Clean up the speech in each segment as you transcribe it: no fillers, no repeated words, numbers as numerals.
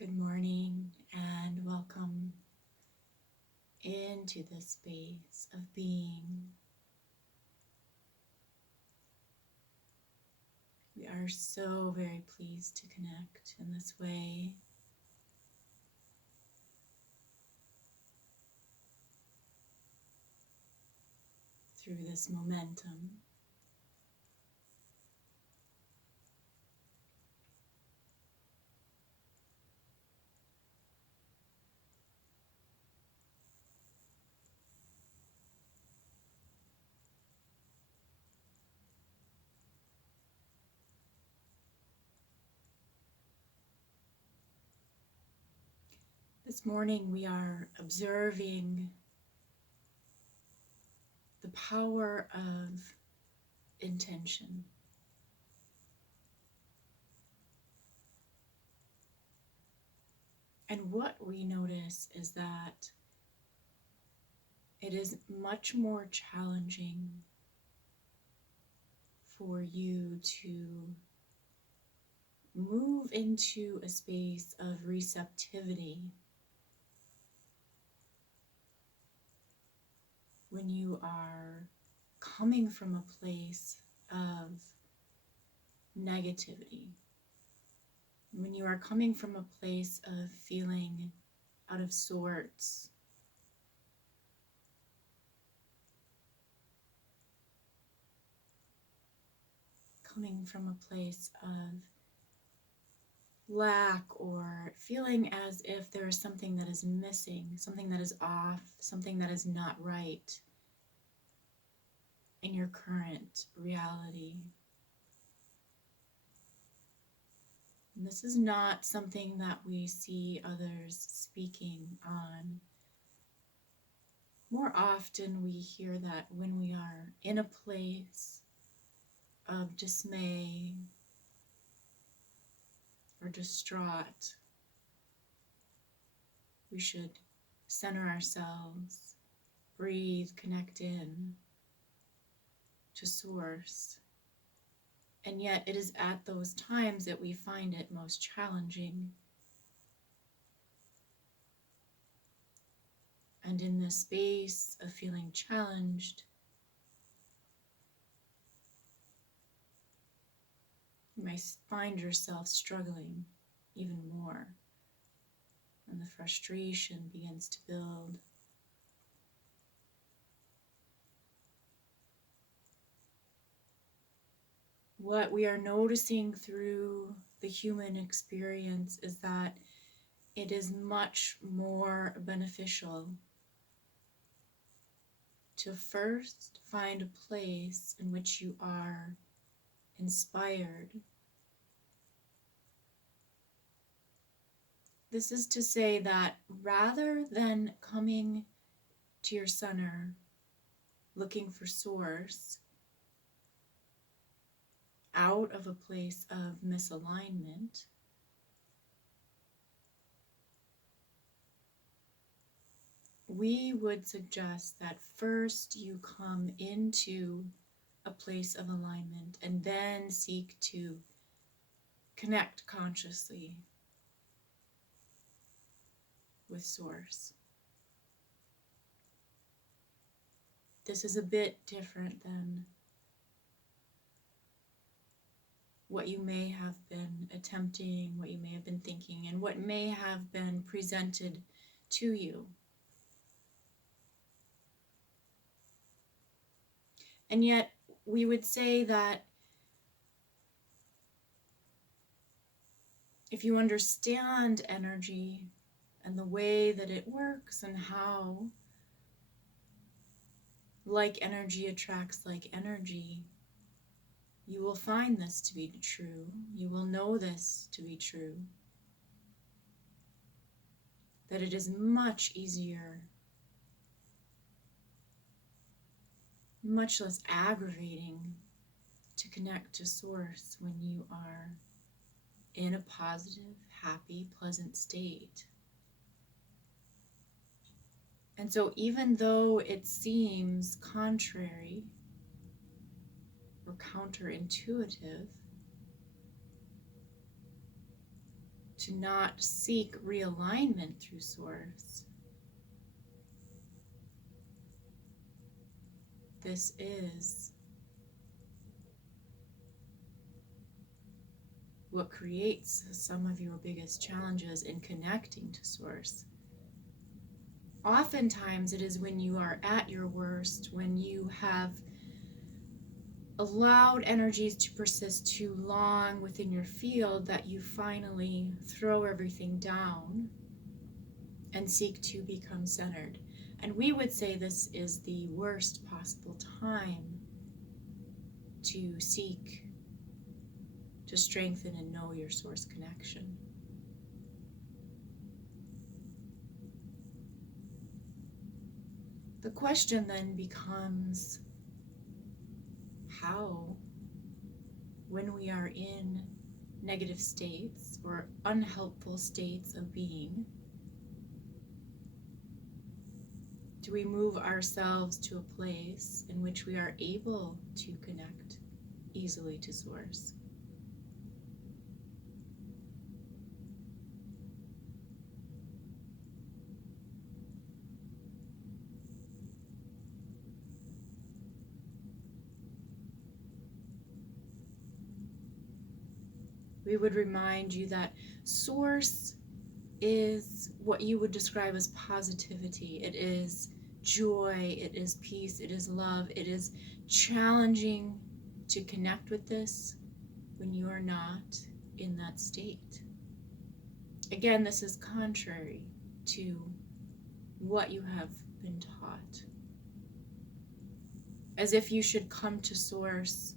Good morning and welcome into the space of being. We are so very pleased to connect in this way. Through this momentum. This morning we are observing the power of intention. And what we notice is that it is much more challenging for you to move into a space of receptivity when you are coming from a place of negativity, when you are coming from a place of feeling out of sorts, coming from a place of lack or feeling as if there is something that is missing, something that is off, something that is not right in your current reality. And this is not something that we see others speaking on. More often we hear that when we are in a place of dismay or distraught, we should center ourselves, breathe, connect in to Source. And yet it is at those times that we find it most challenging. And in the space of feeling challenged, you might find yourself struggling even more, and the frustration begins to build. What we are noticing through the human experience is that it is much more beneficial to first find a place in which you are inspired. This is to say that rather than coming to your center looking for Source out of a place of misalignment, we would suggest that first you come into a place of alignment and then seek to connect consciously with Source. This is a bit different than what you may have been attempting, what you may have been thinking, and what may have been presented to you. And yet, we would say that if you understand energy and the way that it works and how like energy attracts like energy, you will find this to be true. You will know this to be true. That it is much easier, much less aggravating to connect to Source when you are in a positive, happy, pleasant state. And so even though it seems contrary or counterintuitive to not seek realignment through Source. This is what creates some of your biggest challenges in connecting to Source. Oftentimes it is when you are at your worst, when you have allowed energies to persist too long within your field, that you finally throw everything down and seek to become centered. And we would say this is the worst possible time to seek to strengthen and know your Source connection. The question then becomes, how, when we are in negative states or unhelpful states of being, do we move ourselves to a place in which we are able to connect easily to Source? We would remind you that Source is what you would describe as positivity. It is joy, it is peace, it is love. It is challenging to connect with this when you are not in that state. Again, this is contrary to what you have been taught. As if you should come to Source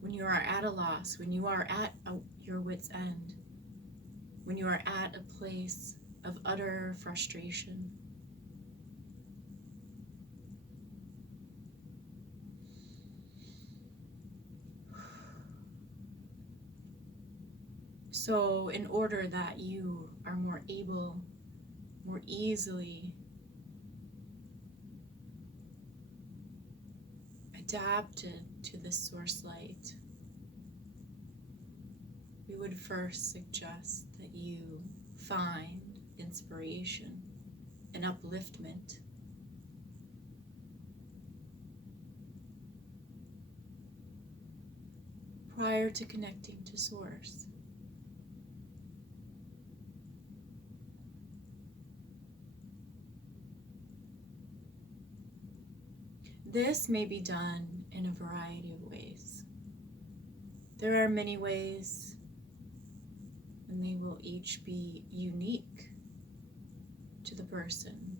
when you are at a loss, when you are at your wit's end, when you are at a place of utter frustration. So in order that you are more able, more easily adapted to this Source light, we would first suggest that you find inspiration and upliftment prior to connecting to Source. This may be done in a variety of ways. There are many ways, and they will each be unique to the person.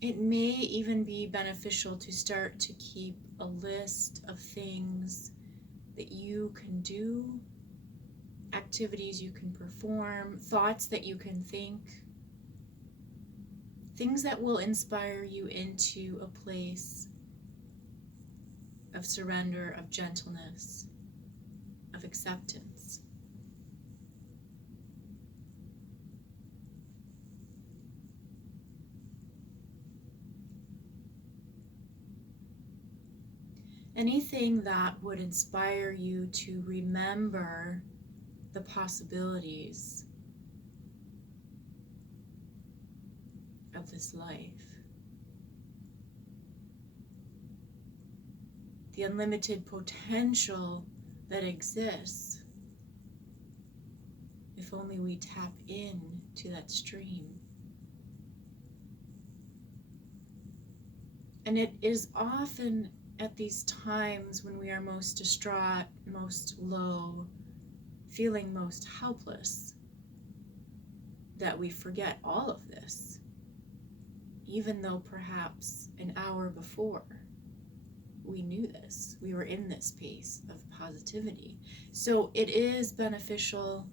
It may even be beneficial to start to keep a list of things that you can do, activities you can perform, thoughts that you can think, things that will inspire you into a place of surrender, of gentleness, of acceptance. Anything that would inspire you to remember the possibilities of this life, the unlimited potential that exists if only we tap in to that stream. And it is often at these times when we are most distraught, most low, feeling most helpless, that we forget all of this, even though perhaps an hour before we knew this, we were in this space of positivity. So it is beneficial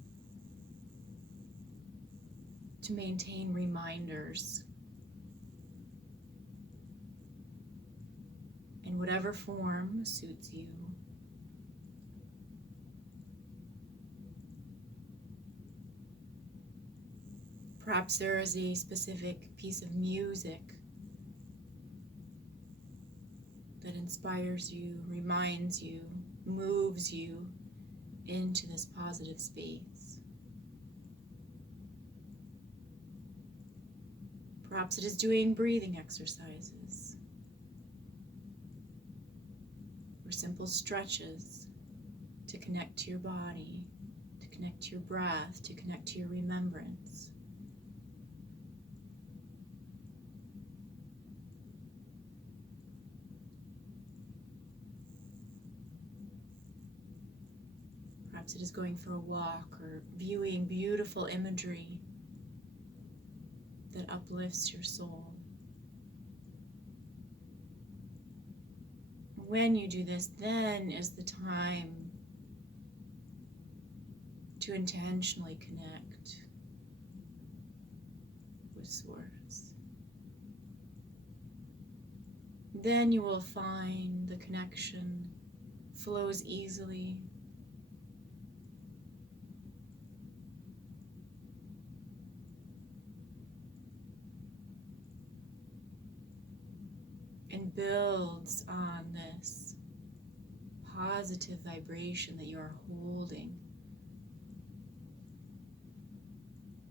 to maintain reminders in whatever form suits you. Perhaps there is a specific piece of music that inspires you, reminds you, moves you into this positive space. Perhaps it is doing breathing exercises or simple stretches to connect to your body, to connect to your breath, to connect to your remembrance. Perhaps it is going for a walk or viewing beautiful imagery that uplifts your soul. When you do this, then is the time to intentionally connect with Source. Then you will find the connection flows easily. And builds on this positive vibration that you are holding.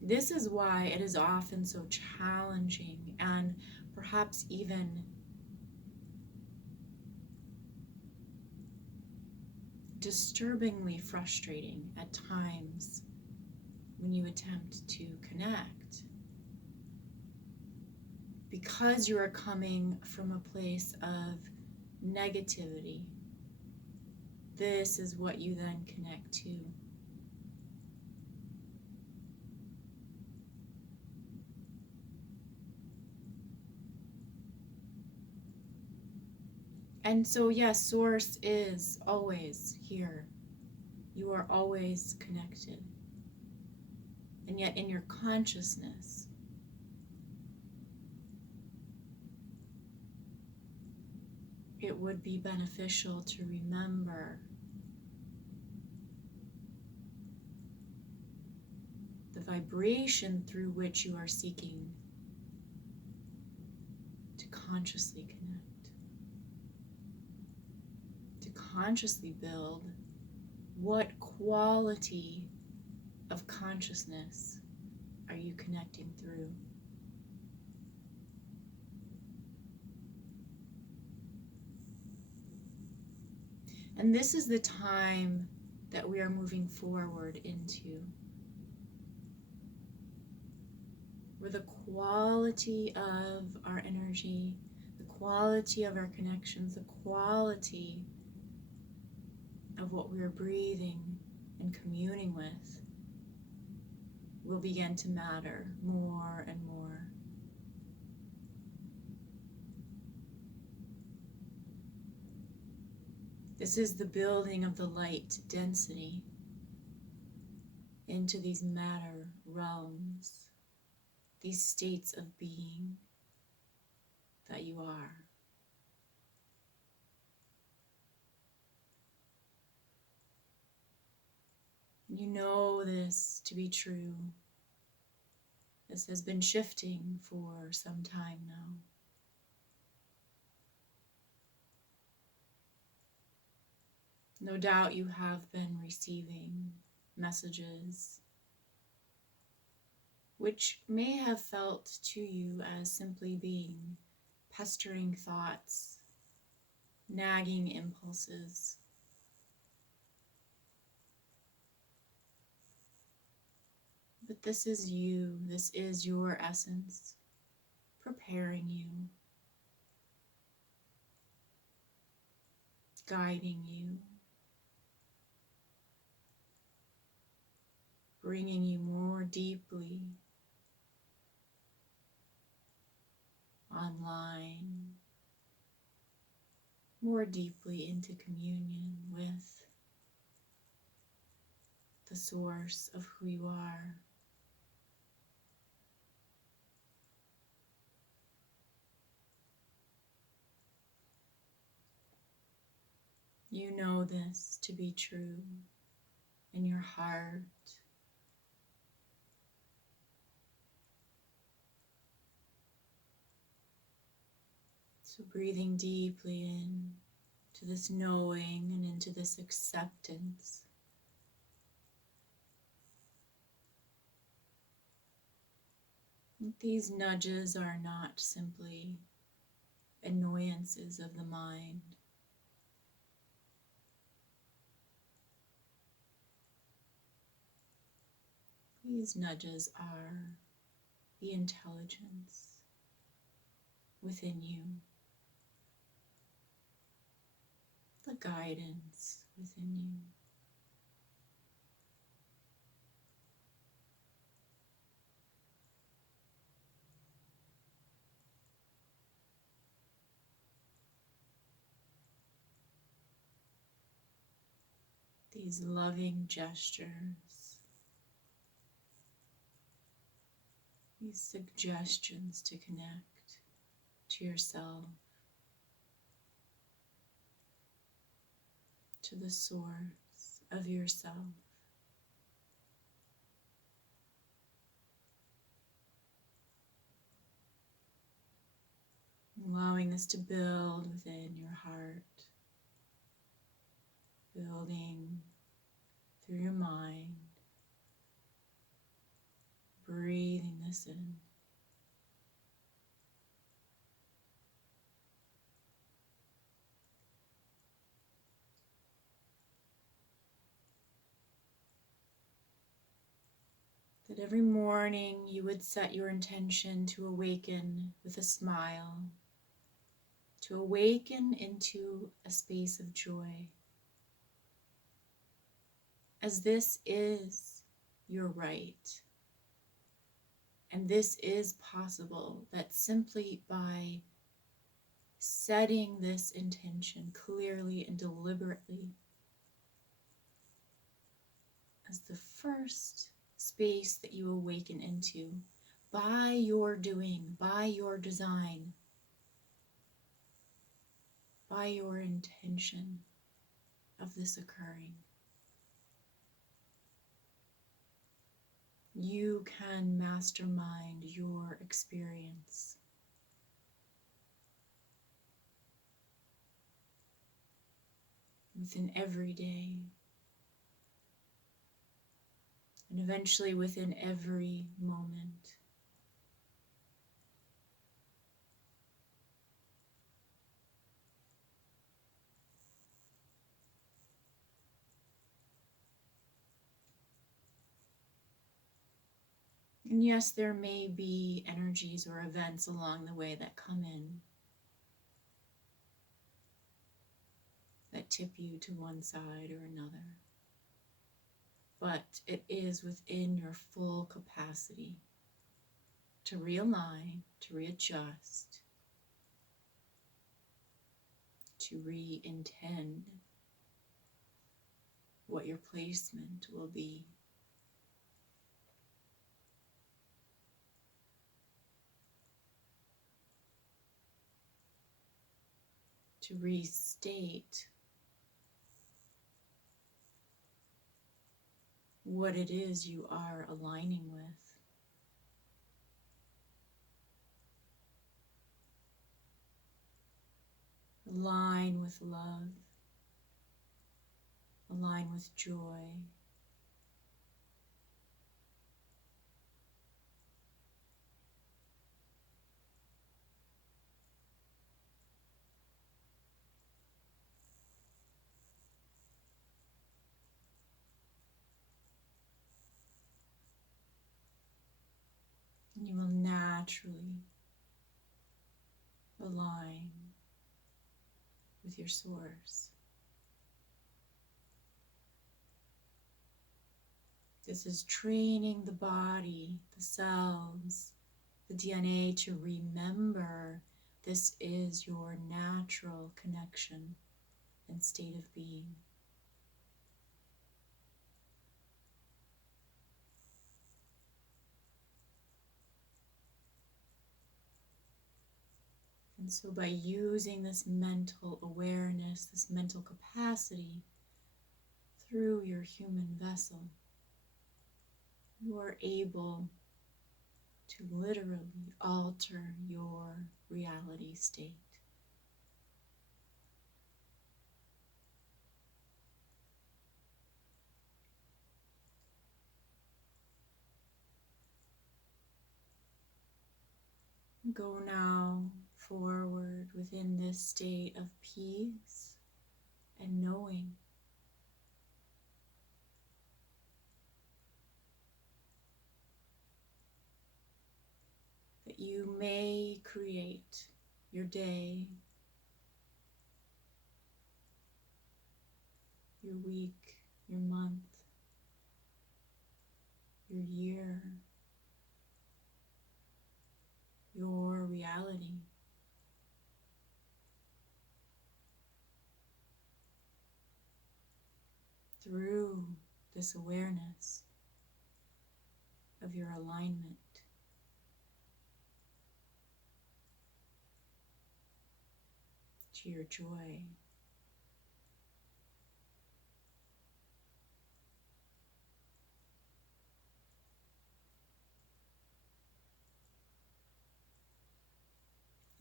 This is why it is often so challenging and perhaps even disturbingly frustrating at times when you attempt to connect. Because you are coming from a place of negativity, this is what you then connect to. And so, yes, Source is always here. You are always connected. And yet in your consciousness, it would be beneficial to remember the vibration through which you are seeking to consciously connect, to consciously build. What quality of consciousness are you connecting through? And this is the time that we are moving forward into, where the quality of our energy, the quality of our connections, the quality of what we are breathing and communing with will begin to matter more and more. This is the building of the light density into these matter realms, these states of being that you are. You know this to be true. This has been shifting for some time now. No doubt you have been receiving messages which may have felt to you as simply being pestering thoughts, nagging impulses. But this is you, this is your essence, preparing you, guiding you, bringing you more deeply online, more deeply into communion with the source of who you are. You know this to be true in your heart. So breathing deeply in to this knowing and into this acceptance. These nudges are not simply annoyances of the mind. These nudges are the intelligence within you, the guidance within you. These loving gestures, these suggestions to connect to yourself, to the source of yourself. Allowing this to build within your heart, building through your mind, breathing this in. That every morning you would set your intention to awaken with a smile, to awaken into a space of joy, as this is your right. And this is possible, that simply by setting this intention clearly and deliberately as the first space that you awaken into, by your doing, by your design, by your intention of this occurring, you can mastermind your experience. Within every day, and eventually within every moment. And yes, there may be energies or events along the way that come in that tip you to one side or another. But it is within your full capacity to realign, to readjust, to re-intend what your placement will be. To restate what it is you are aligning with. Align with love, align with joy, and you will naturally align with your source. This is training the body, the cells, the DNA to remember this is your natural connection and state of being. And so by using this mental awareness, this mental capacity through your human vessel, you are able to literally alter your reality state. Go now forward within this state of peace and knowing that you may create your day, your week, your month, your year, your reality. Through this awareness of your alignment to your joy.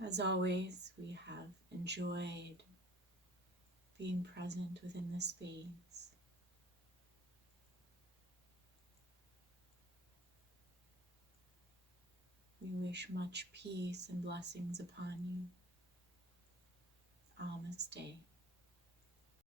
As always, we have enjoyed being present within this space. We wish much peace and blessings upon you. Namaste.